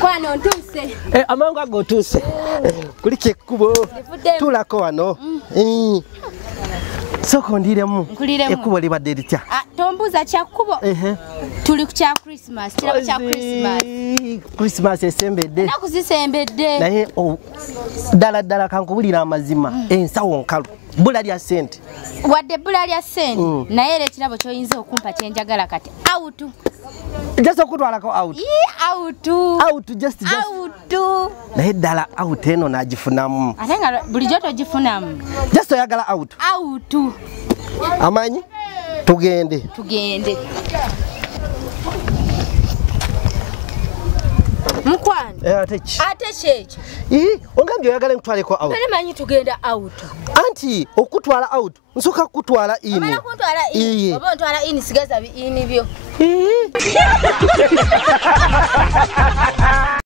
Kwano ntuse. Amangu ago tuse. Kulike ekkubo. Tulako wano. Soko ndiremu. Ekkubo libadde litya? Tombuza kyakkubo. Tuli ku kya Christmas. Kira kya Christmas. Christmas esembedde. Nakuzisembedde. Naye ddala kankubulira amazima. Ensawo nkalu. Bula lya sente. Wadde bula lya sente. Naye era ekirabo ky'oyinza okumpa kyenjagala kati. Out. Just okutwalako out. Out. Out just. Out. Naye ddala out eno nagifunamu. Ate nga bulijjo togifunamu. Just oyagala out. Out. Amanyi? Tugende. Mukwano. Ate kyekyo. Ongambye oyagala nkutwaleko out. Tali manyi tugenda out. Anti okutwala out nsooka kutwala in. Omala kuntwala in. Oba ontwala in sigaza in byo.